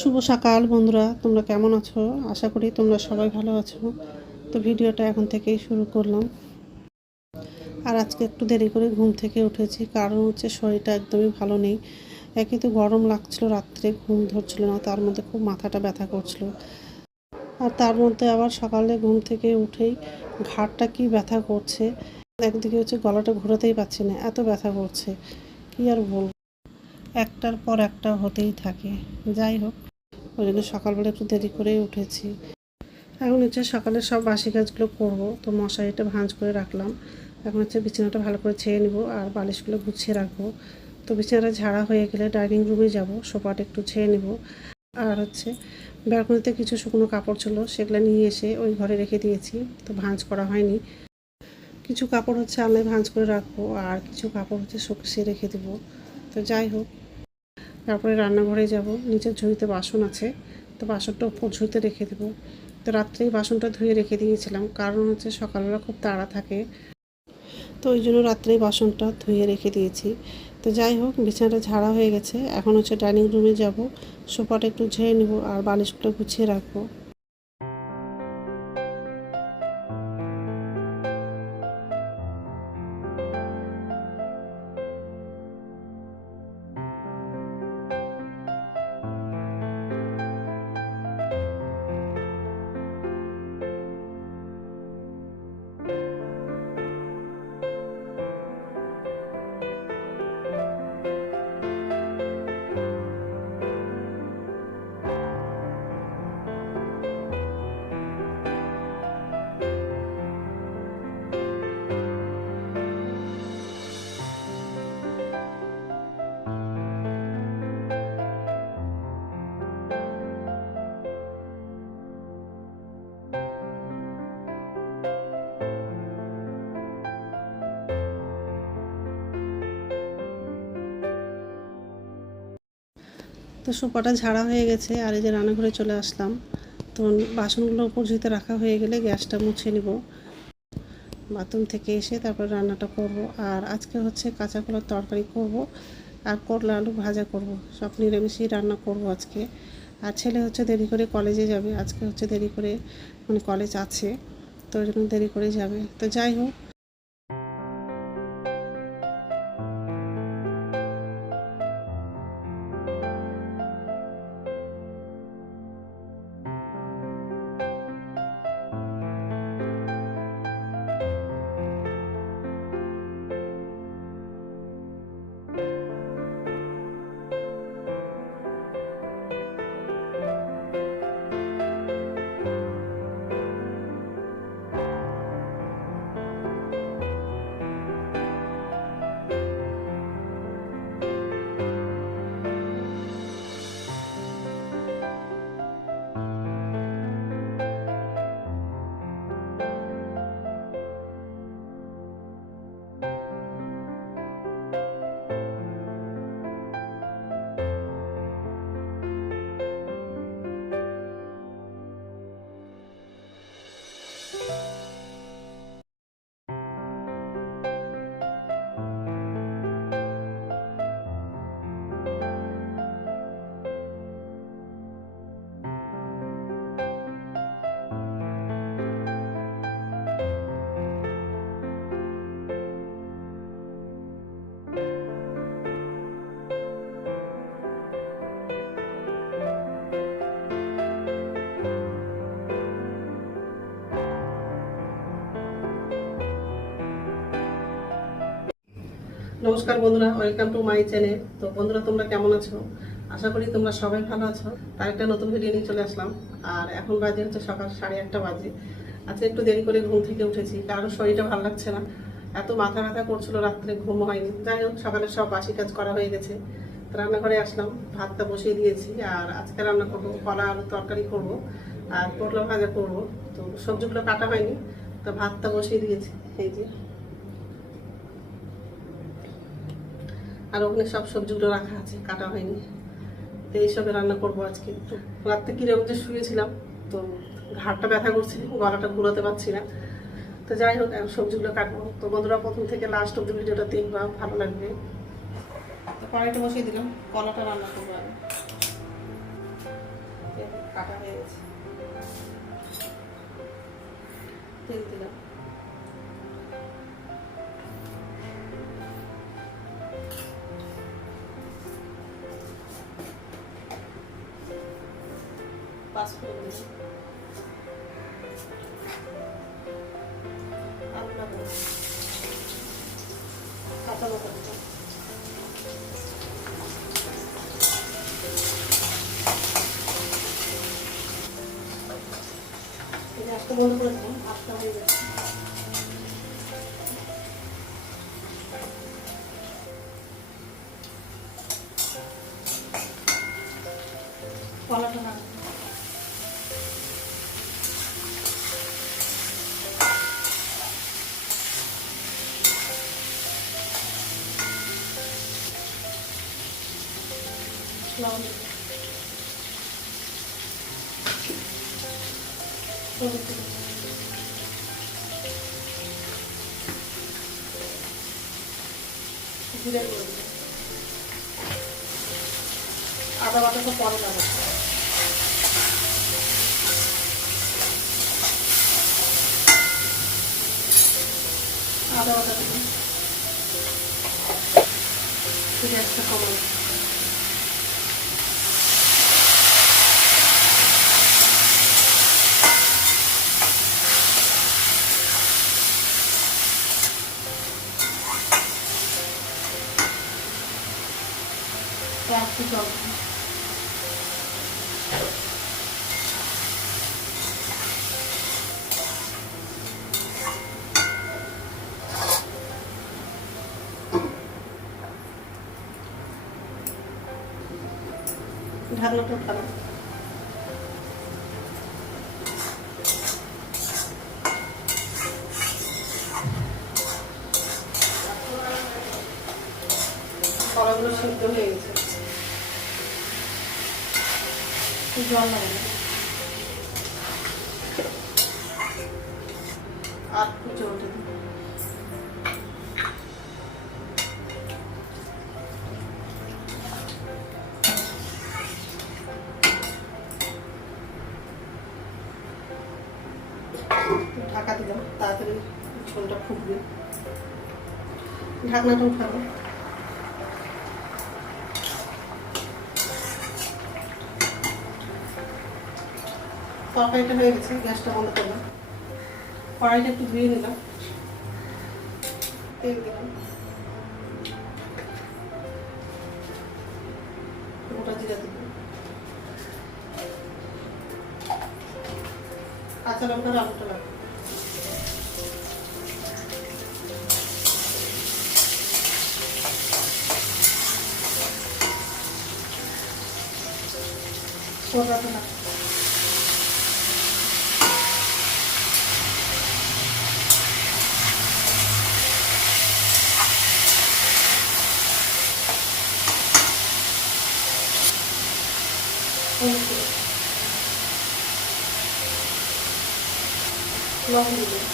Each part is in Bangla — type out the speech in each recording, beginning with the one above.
শুভ সকাল বন্ধুরা, তোমরা কেমন আছো? আশা করি তোমরা সবাই ভালো আছো। তো ভিডিওটা এখন থেকেই শুরু করলাম। আর আজকে একটু দেরি করে ঘুম থেকে উঠেছি, কারণ হচ্ছে শরীরটা একদমই ভালো নেই। একই তো গরম লাগছিল, রাত্রে ঘুম ধরছিল না, তার মধ্যে খুব মাথাটা ব্যথা করছিল। আর তার মধ্যে আবার সকালে ঘুম থেকে উঠেই ঘাড়টা কি ব্যথা করছে, একদিকে হচ্ছে গলাটা ঘোরাতেই পারছি না, এত ব্যথা করছে কি আর বলবো। একটার পর একটা হতেই থাকে। যাই হোক, ওই জন্য সকালবেলা একটু দেরি করেই উঠেছি। এখন হচ্ছে সকালের সব বাসি কাজগুলো করবো। তো মশারিটা ভাঁজ করে রাখলাম। এখন হচ্ছে বিছানাটা ভালো করে ছেয়ে নেব আর বালিশগুলো গুছিয়ে রাখবো। তো বিছানাটা ঝাড়া হয়ে গেলে ডাইনিং রুমে যাব, সোফাটা একটু ছেয়ে নেব। আর হচ্ছে ব্যালকনিতে কিছু শুকনো কাপড় ছিল, সেগুলো নিয়ে এসে ওই ঘরে রেখে দিয়েছি। তো ভাঁজ করা হয়নি। কিছু কাপড় হচ্ছে আলনায় ভাঁজ করে রাখবো, আর কিছু কাপড় হচ্ছে শুকিয়ে রেখে দেবো। তো যাই হোক, তারপরে রান্নাঘরে যাব। নিচের ঝুড়িতে বাসন আছে, তো বাসনটা উপর ঝুড়িতে রেখে দেবো। তো রাত্রেই বাসনটা ধুয়ে রেখে দিয়েছিলাম, কারণ হচ্ছে সকালবেলা খুব তাড়া থাকে। তো ওই জন্য রাত্রেই বাসনটা ধুয়ে রেখে দিয়েছি। তো যাই হোক, বিছানাটা ঝাড়া হয়ে গেছে। এখন হচ্ছে ডাইনিং রুমে যাব, সোফাটা একটু ঝেড়ে নেব আর বালিশগুলো গুছিয়ে রাখবো। তো সোফাটা ঝাড়া হয়ে গেছে, আর এই যে রান্নাঘরে চলে আসলাম। তো বাসনগুলো উপর ঝুড়িতে রাখা হয়ে গেলে গ্যাসটা মুছে নিব। বাথরুম থেকে এসে তারপর রান্নাটা করব। আর আজকে হচ্ছে কাঁচা কলার তরকারি করব আর করলা আলু ভাজা করব। সব নিরামিষই রান্না করব আজকে। আর ছেলে হচ্ছে দেরি করে কলেজে যাবে, আজকে হচ্ছে দেরি করে মানে কলেজ আছে, তো ওই জন্য দেরি করে যাবে। তো যাই হোক, নমস্কার বন্ধুরা, ওয়েলকাম টু মাই চ্যানেল। তো বন্ধুরা, তোমরা কেমন আছো? আশা করি তোমরা সবাই ভালো আছো। তার একটা নতুন ভিডিও নিয়ে চলে আসলাম। আর এখন বাজে হচ্ছে সকাল 1:30 বাজে। আজকে একটু দেরি করে ঘুম থেকে উঠেছি, কারণ শরীরটা ভালো লাগছে না, এত মাথা ব্যথা করছিল, রাত্রে ঘুম হয়নি। যাই হোক, সকালে সব বাসি কাজ করা হয়ে গেছে। তো রান্নাঘরে আসলাম, ভাতটা বসিয়ে দিয়েছি। আর আজকে রান্না করবো কলা আলু তরকারি করবো আর করলা ভাজা করবো। তো সবজিগুলো কাটা হয়নি, তো ভাতটা বসিয়ে দিয়েছি। এই যে, আর ওখানে সব সবজিগুলো রাখা আছে, কাটা হয়নি। তো এইসবে রান্না করবো আজকে। তো রাত্রে কিরকম যে শুয়েছিলাম, তো ঘাড়টা ব্যথা করছে, গলাটা ঘুরাতে পারছি না। তো যাই হোক, সবজিগুলো কাটবো। তো বন্ধুরা, প্রথম থেকে লাস্ট অব্দি ভিডিওটা দেখবা, ভালো লাগবে। তো কড়াইটা বসিয়ে দিলাম, কলাটা রান্না করবো আগে। কাটা হয়ে গেছে। তেল দিলাম, পাঁচফোড়ন দিলাম, আদা দিলাম, কাঁচা লঙ্কা দিলাম, গ্যাসটা বন্ধ করে দিলাম। আটটা হয়ে গেছে। কলাটা না লবণ দিলাম, হলুদ দিলাম, জিরে গুঁড়ো দিলাম, আদা বাটা তো পরে লাগাবো। আদা বাটা দিলাম, গ্যাসটা কমানো, একটু জল দিলাম, ঢাকনাটা উঠালাম, কলাগুলো সিদ্ধ হয়ে গেছে। জল লাগবে আর একটু জল দিই। ঢাকা দিলাম, তাড়াতাড়ি ঝোলটা ফুটবে। ঢাকনাটা উঠাবো, তরকারিটা হয়ে গেছে। গ্যাসটা বন্ধ করলাম, কড়াইটা একটু ধুয়ে নিলাম, তেল দিলাম, গোটা জিরা দিলাম, কাঁচা লঙ্কার আলুটা লাগবে, সরষাটা লাগবে, হলুদ দিলাম, লবণ দিলাম,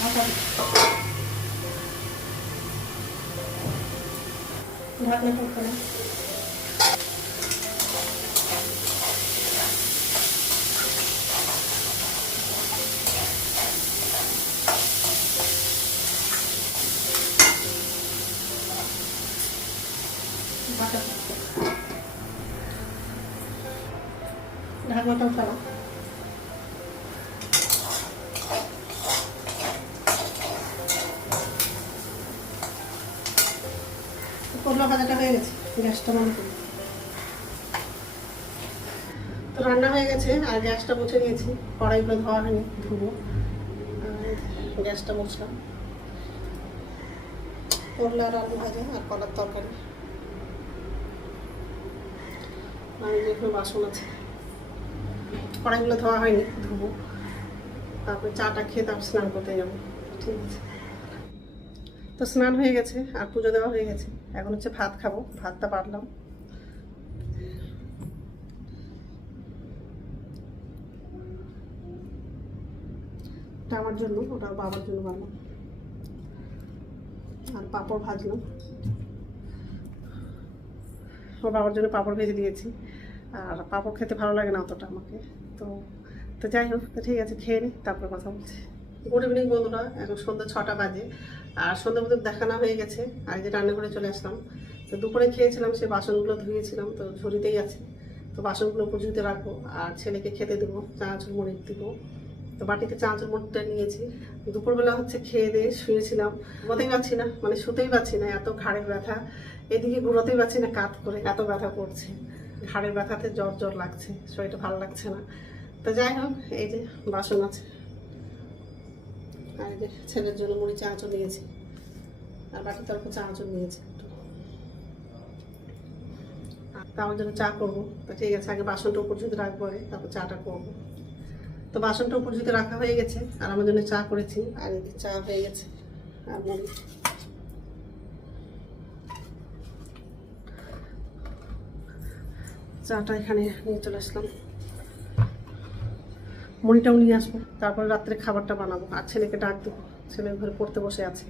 ঢাকা ঢাকনাটা উঠালাম, ঢাকনাটা উঠালাম, করলা ভাজাটা হয়ে গেছে। গ্যাসটা বন্ধ করি। তো রান্না হয়ে গেছে, আর গ্যাসটা মুছে নিয়েছি। কড়াইগুলো ধোয়া হয়নি, ধুবো। গ্যাসটা মুছলাম। করলার আলু ভাজা আর কলার তরকারি। আমি যেগুলো বাসন আছে, কড়াইগুলো ধোয়া হয়নি, ধুবো। তারপরে চাটা খেয়ে তারপর স্নান করতে যাবো। ঠিক আছে, তো স্নান হয়ে গেছে আর পুজো দেওয়া হয়ে গেছে। এখন হচ্ছে ভাত খাবো। ভাতটা বাড়লাম, এটা আমার জন্য, ওটা বাবার জন্য বানালাম। আর পাঁপড় ভাজলাম, ওর বাবার জন্য পাঁপড় ভেজে দিয়েছি। আর পাঁপড় খেতে ভালো লাগে না অতটা আমাকে, তো তো যাই হোক, তো ঠিক আছে, খেয়ে নিই, তারপর কথা বলছি। গুড ইভিনিং বন্ধুরা, এখন সন্ধ্যা 6টা বাজে। আর সন্ধ্যা মধ্যে দেখানো হয়ে গেছে, আর যে রান্না করে চলে আসলাম। তো দুপুরে খেয়েছিলাম, সে বাসনগুলো ধুয়েছিলাম, তো ঝুড়িতেই আছে। তো বাসনগুলো উপর ঝুড়িতে রাখবো, আর ছেলেকে খেতে দেবো, চানাচুর মুড়ি দেবো। তো বাটিতে চানাচুর মুড়িটা নিয়েছি। দুপুরবেলা হচ্ছে খেয়ে দিয়ে শুয়েছিলাম, ঘুমোতেই পারছি না, মানে শুতেই পারছি না, এত ঘাড়ের ব্যথা। এদিকে ঘুমোতেই পারছি না, কাত করে এত ব্যথা করছে, ঘাড়ের ব্যথাতে জ্বর জ্বর লাগছে, শরীরটা ভালো লাগছে না। তো যাই হোক, এই যে বাসন আছে, আর এই যে ছেলের জন্য মুড়ি চানাচুর নিয়েছি, আর বাটিতে অল্প চানাচুর নিয়েছি একটু। তা আমার জন্য চা করবো। তো ঠিক আছে, আগে বাসনটা উপর ঝুঁতে রাখবো, আগে তারপর চাটা করবো। তো বাসনটা উপর ঝুঁতে রাখা হয়ে গেছে, আর আমার জন্য চা করেছি, আর এই চা হয়ে গেছে। আর চাটা এখানে নিয়ে চলে আসলাম, মুড়িটাও নিয়ে আসবো, তারপরে রাত্রে খাবারটা বানাবো। আর ছেলেকে ডাক দেবো, ছেলে ঘরে পড়তে বসে আছে।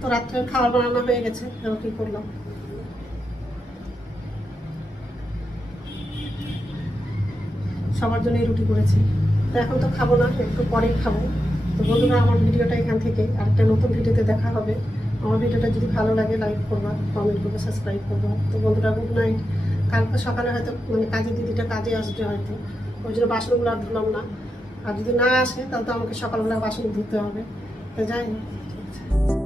তো রাত্রে খাবার বানানো হয়ে গেছে, রুটি করলাম। সবার জন্যই রুটি করেছি। তো এখন তো খাবো না, একটু পরেই খাবো। তো বন্ধুরা, আমার ভিডিওটা এখান থেকে আরেকটা নতুন ভিডিওতে দেখা হবে। আমার ভিডিওটা যদি ভালো লাগে লাইক করবা, কমেন্ট করবা, সাবস্ক্রাইব করবা। তো বন্ধুরা, গুড নাইট। কালকে সকালে হয়তো মানে কাজের দিদিটা কাজে আসবে হয়তো, ওই জন্য বাসনগুলো আর ধুলাম না। আর যদি না আসে তাহলে তো আমাকে সকালবেলা বাসন ধুতে হবে। তো যাই হোক।